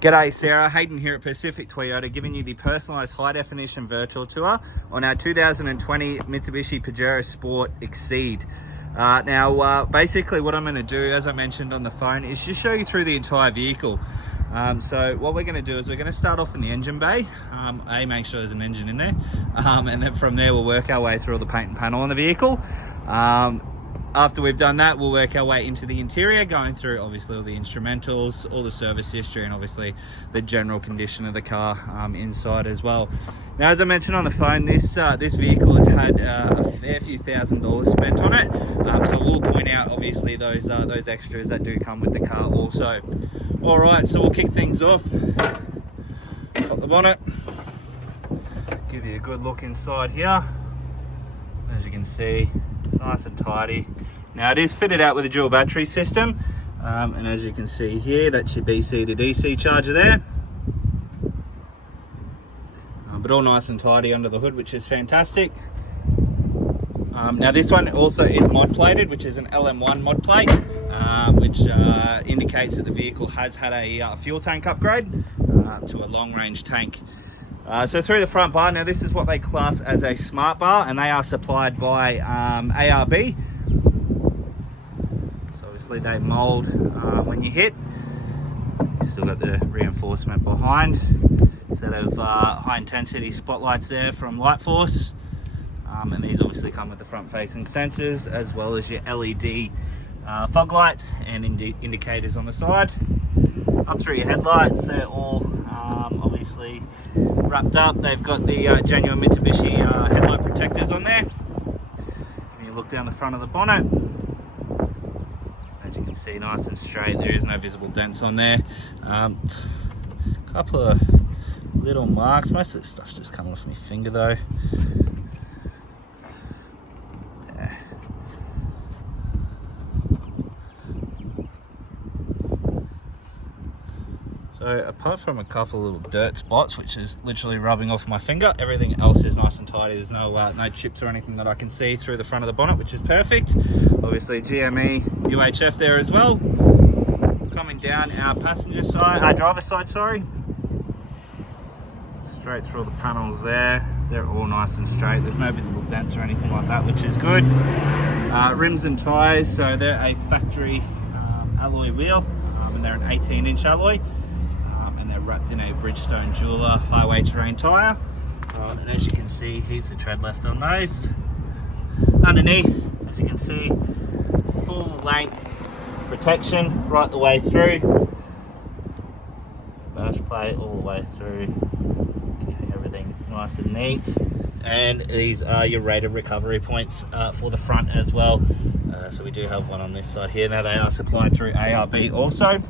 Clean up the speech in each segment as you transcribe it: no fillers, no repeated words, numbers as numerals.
G'day Sarah, Hayden here at Pacific Toyota, giving you the personalised high-definition virtual tour on our 2020 Mitsubishi Pajero Sport Exceed. Basically what I'm going to do, as I mentioned on the phone, is just show you through the entire vehicle. So what we're going to do is we're going to start off in the engine bay, make sure there's an engine in there, and then from there we'll work our way through all the paint and panel on the vehicle. After we've done that, we'll work our way into the interior, going through obviously all the instrumentals, all the service history, and obviously the general condition of the car inside as well. Now, as I mentioned on the phone, this vehicle has had a fair few $1,000s spent on it. So we'll point out obviously those extras that do come with the car also. All right, so we'll kick things off. Got the bonnet. Give you a good look inside here. As you can see, it's nice and tidy. Now it is fitted out with a dual battery system, and as you can see here, that's your BC to DC charger there. But all nice and tidy under the hood, which is fantastic. Now this one also is mod plated, which is an LM1 mod plate, which indicates that the vehicle has had a fuel tank upgrade to a long range tank. So through the front bar, now this is what they class as a smart bar, and they are supplied by ARB. So obviously they mould when you hit. You still got the reinforcement behind. Set of high intensity spotlights there from Light Force. And these obviously come with the front facing sensors, as well as your LED fog lights and indicators on the side. Up through your headlights, they're all obviously wrapped up. They've got the genuine Mitsubishi headlight protectors on there. When you look down the front of the bonnet, as you can see, nice and straight. There is no visible dents on there. Couple of little marks. Most of the stuff's just coming off my finger though. So apart from a couple of little dirt spots, which is literally rubbing off my finger, everything else is nice and tidy. There's no chips or anything that I can see through the front of the bonnet, which is perfect. Obviously GME UHF there as well. Coming down our passenger side, our driver's side, sorry. Straight through the panels there. They're all nice and straight. There's no visible dents or anything like that, which is good. Rims and tyres, so they're a factory alloy wheel, and they're an 18-inch alloy. Wrapped in a Bridgestone Jeweler highway terrain tyre, and as you can see, heaps of tread left on those. Underneath, as you can see, full length protection right the way through, bash plate all the way through, keeping everything nice and neat. And these are your rated recovery points for the front as well, so we do have one on this side here. Now they are supplied through ARB also.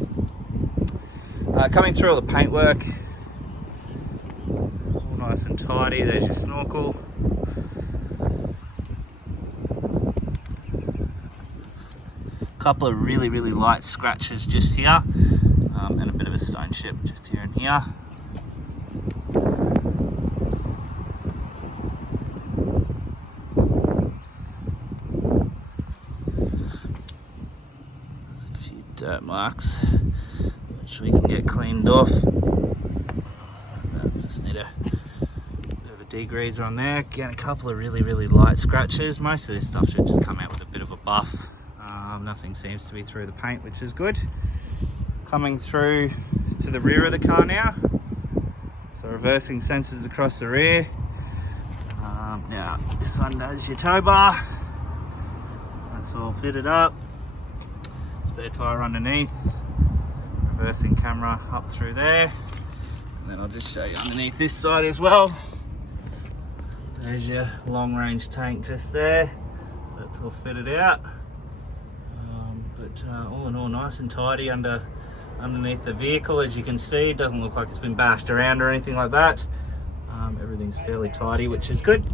Coming through all the paintwork, all nice and tidy. There's your snorkel. Couple of really light scratches just here, and a bit of a stone chip just here and here. A few dirt marks, which we can get cleaned off. Just need a bit of a degreaser on there. Again, a couple of really light scratches. Most of this stuff should just come out with a bit of a buff. Nothing seems to be through the paint, which is good. Coming through to the rear of the car now. So reversing sensors across the rear. Now this one does your tow bar. That's all fitted up. Spare tyre underneath. Reversing camera up through there, and then I'll just show you underneath this side as well. There's your long range tank just there, so that's all fitted out. But all in all, nice and tidy underneath the vehicle. As you can see, it doesn't look like it's been bashed around or anything like that. Everything's fairly tidy, which is good.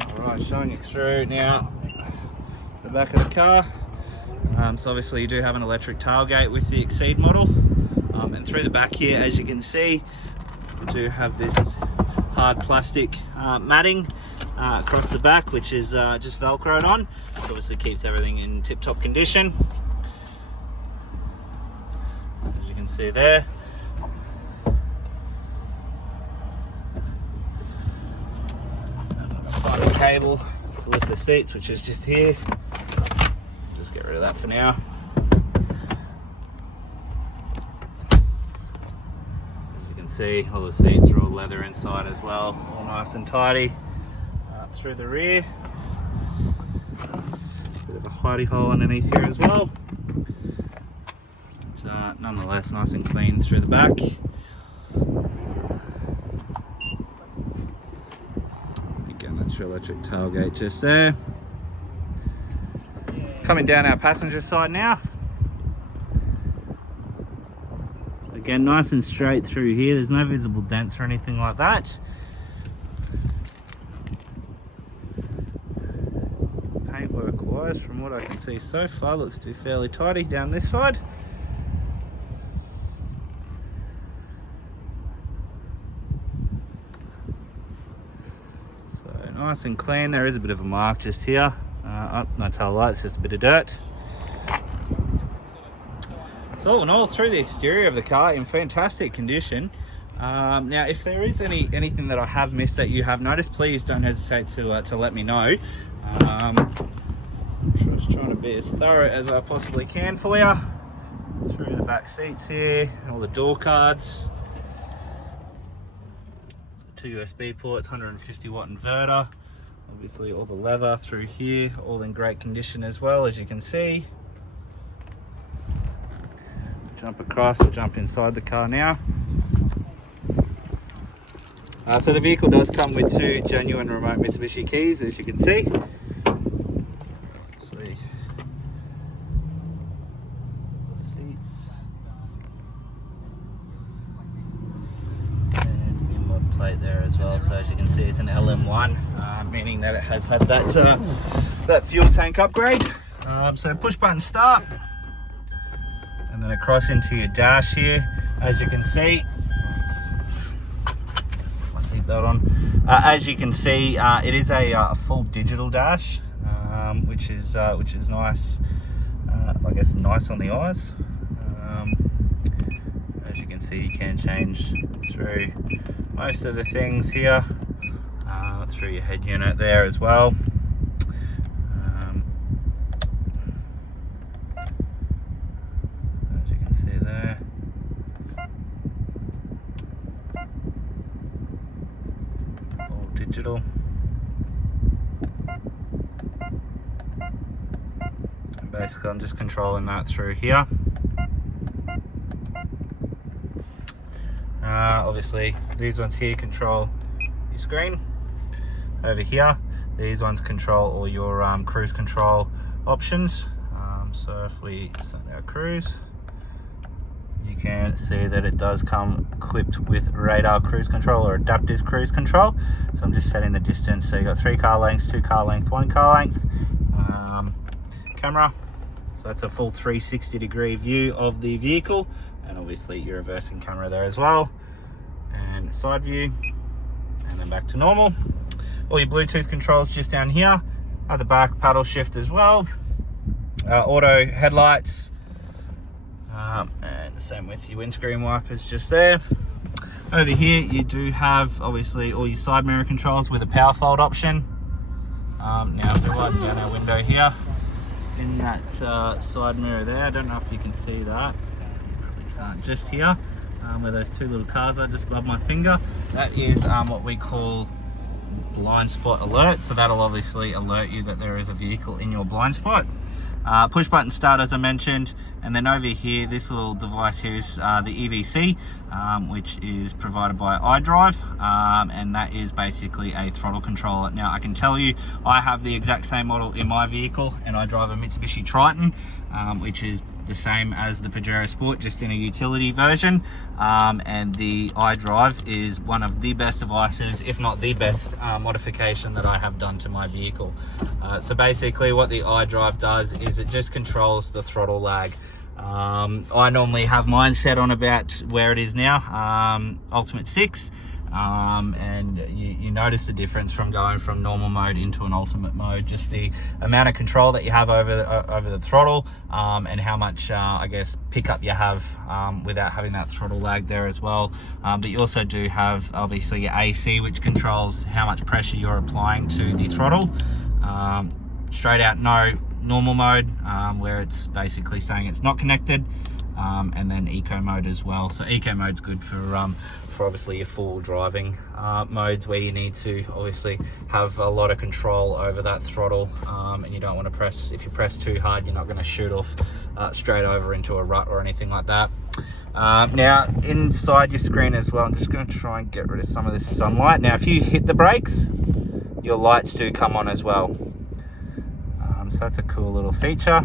All right, showing you through now the back of the car. So obviously you do have an electric tailgate with the Exceed model, and through the back here, as you can see, we do have this hard plastic matting across the back, which is just velcroed on. This obviously keeps everything in tip-top condition. can see there. Find a cable to lift the seats, which is just here. Just get rid of that for now. As you can see, all the seats are all leather inside as well, all nice and tidy. Through the rear, bit of a hidey hole underneath here as well. It's nonetheless nice and clean through the back. Again, that's your electric tailgate just there. Coming down our passenger side now. Again, nice and straight through here. There's no visible dents or anything like that. Paintwork wise, from what I can see so far, looks to be fairly tidy down this side. So nice and clean. There is a bit of a mark just here. No tail light, it's just a bit of dirt. So all in all, through the exterior of the car in fantastic condition. Now, if there is anything that I have missed that you have noticed, please don't hesitate to let me know. I'm just trying to be as thorough as I possibly can for you. Through the back seats here, all the door cards. So 2 USB ports, 150 watt inverter. Obviously all the leather through here, all in great condition as well, as you can see. Jump across, or jump inside the car now. So the vehicle does come with 2 genuine remote Mitsubishi keys, as you can see. Obviously, seats. And the mod plate there as well. So as you can see, it's an LM1, meaning that it has had that fuel tank upgrade. So push button start. And then across into your dash here, as you can see. My seatbelt on. As you can see, it is a full digital dash, which is nice. I guess nice on the eyes. As you can see, you can change through most of the things here, through your head unit there as well. There. All digital. And basically I'm just controlling that through here. Obviously these ones here control your screen. Over here, these ones control all your cruise control options. So if we set our cruise, you can see that it does come equipped with radar cruise control or adaptive cruise control. So I'm just setting the distance. So you've got 3 car lengths, 2 car length, 1 car length. Camera. So that's a full 360 degree view of the vehicle. And obviously your reversing camera there as well. And side view. And then back to normal. All your Bluetooth controls just down here. At the back, paddle shift as well. Auto headlights. And same with your windscreen wipers just there. Over here you do have obviously all your side mirror controls with a power fold option. Now if we widen down our window here, in that side mirror there, I don't know if you can see that, probably can't, just here where those 2 little cars are just above my finger, that is what we call blind spot alert. So that'll obviously alert you that there is a vehicle in your blind spot. Push button start, as I mentioned, and then over here this little device here is the EVC, which is provided by iDrive, and that is basically a throttle controller. Now I can tell you I have the exact same model in my vehicle, and I drive a Mitsubishi Triton, which is the same as the Pajero Sport, just in a utility version, and the iDrive is one of the best devices, if not the best modification that I have done to my vehicle. So basically what the iDrive does is it just controls the throttle lag. I normally have mine set on about where it is now, Ultimate 6. and you notice the difference from going from normal mode into an ultimate mode, just the amount of control that you have over the throttle, and how much I guess pickup you have without having that throttle lag there as well. But you also do have obviously your AC, which controls how much pressure you're applying to the throttle. Straight out no normal mode, where it's basically saying it's not connected, and then eco mode as well. So eco mode's good for obviously your full driving modes, where you need to obviously have a lot of control over that throttle, and you don't want to press, if you press too hard, you're not going to shoot off straight over into a rut or anything like that. Now inside your screen as well, I'm just going to try and get rid of some of this sunlight. Now if you hit the brakes, your lights do come on as well. So that's a cool little feature.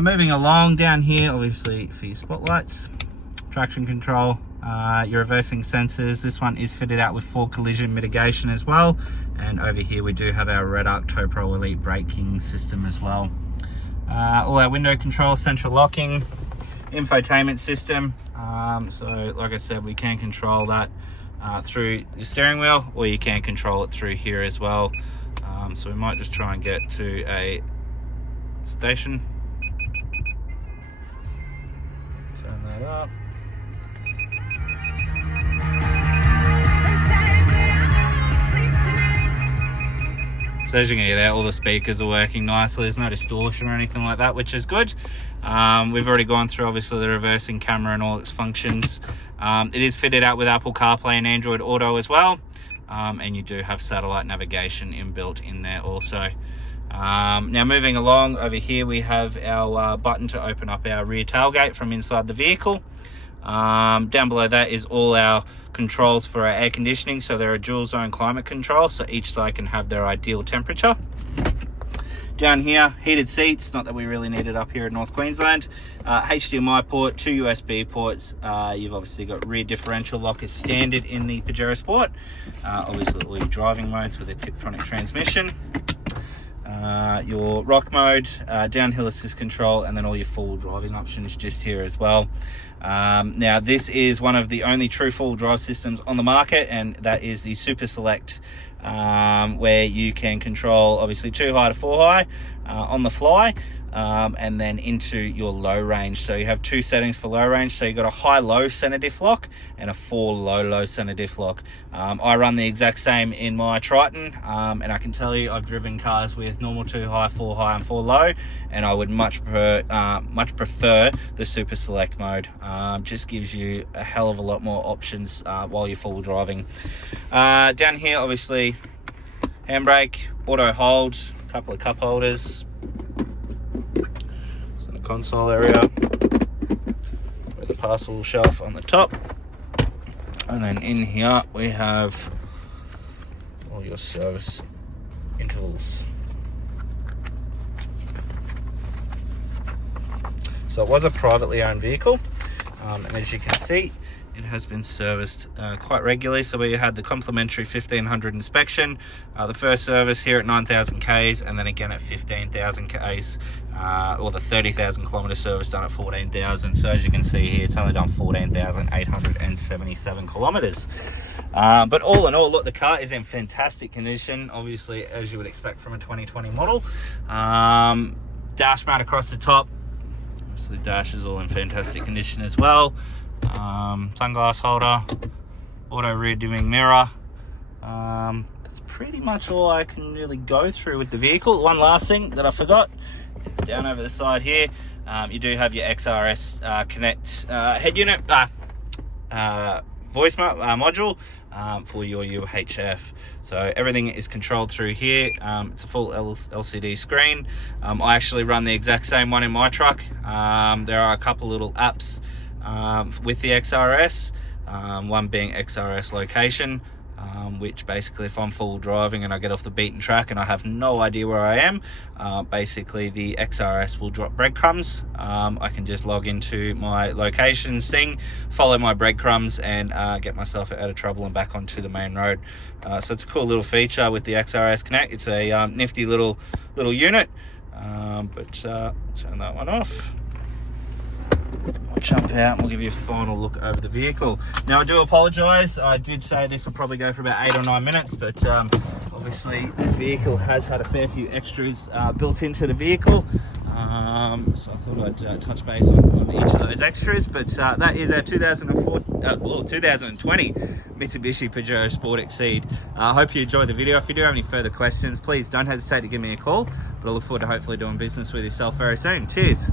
Moving along down here, obviously for your spotlights, traction control, your reversing sensors. This one is fitted out with full collision mitigation as well. And over here we do have our Red Arc Tow Pro Elite braking system as well. All our window control, central locking, infotainment system. So like I said, we can control that through your steering wheel, or you can control it through here as well. So we might just try and get to a station. Turn that up. So as you can hear there, all the speakers are working nicely. There's no distortion or anything like that, which is good. We've already gone through obviously the reversing camera and all its functions. It is fitted out with Apple CarPlay and Android Auto as well. And you do have satellite navigation inbuilt in there also. Now moving along, over here we have our button to open up our rear tailgate from inside the vehicle. Down below that is all our controls for our air conditioning. So there are dual zone climate control, so each side can have their ideal temperature. Down here, heated seats, not that we really need it up here in North Queensland. HDMI port, 2 USB ports. You've obviously got rear differential lock as standard in the Pajero Sport. Obviously all your driving modes with electronic transmission. Your rock mode, downhill assist control, and then all your full driving options just here as well. Now this is one of the only true full drive systems on the market, and that is the Super Select, where you can control obviously 2 high to 4 high on the fly, and then into your low range. So you have 2 settings for low range. So you've got a high-low center diff lock and a 4 low-low center diff lock. I run the exact same in my Triton, and I can tell you I've driven cars with normal 2 high, 4 high, and 4 low, and I would much prefer the Super Select mode. Just gives you a hell of a lot more options while you're full driving. Down here, obviously, handbrake, auto hold, a couple of cup holders. Console area with a parcel shelf on the top, and then in here we have all your service intervals. So it was a privately owned vehicle, and as you can see, it has been serviced quite regularly. So we had the complimentary 1500 inspection, the first service here at 9,000 Ks, and then again at 15,000 Ks, or the 30,000 kilometer service done at 14,000. So as you can see here, it's only done 14,877 kilometers. But all in all, look, the car is in fantastic condition, obviously, as you would expect from a 2020 model. Dash mat across the top, obviously the dash is all in fantastic condition as well. Sunglass holder, auto rear dimming mirror. That's pretty much all I can really go through with the vehicle. One last thing that I forgot, it's down over the side here. You do have your XRS Connect head unit, voice module for your UHF. So everything is controlled through here. It's a full LCD screen. I actually run the exact same one in my truck. There are a couple little apps with the XRS, one being XRS location, which basically if I'm full driving and I get off the beaten track and I have no idea where I am, basically the XRS will drop breadcrumbs. I can just log into my locations thing, follow my breadcrumbs, and get myself out of trouble and back onto the main road. So it's a cool little feature with the XRS Connect. It's a nifty little unit, but turn that one off. We'll jump out and we'll give you a final look over the vehicle. Now, I do apologise. I did say this will probably go for about 8 or 9 minutes, but obviously this vehicle has had a fair few extras built into the vehicle. So I thought I'd touch base on each of those extras, but that is our 2020 Mitsubishi Pajero Sport Exceed. I hope you enjoyed the video. If you do have any further questions, please don't hesitate to give me a call, but I look forward to hopefully doing business with yourself very soon. Cheers.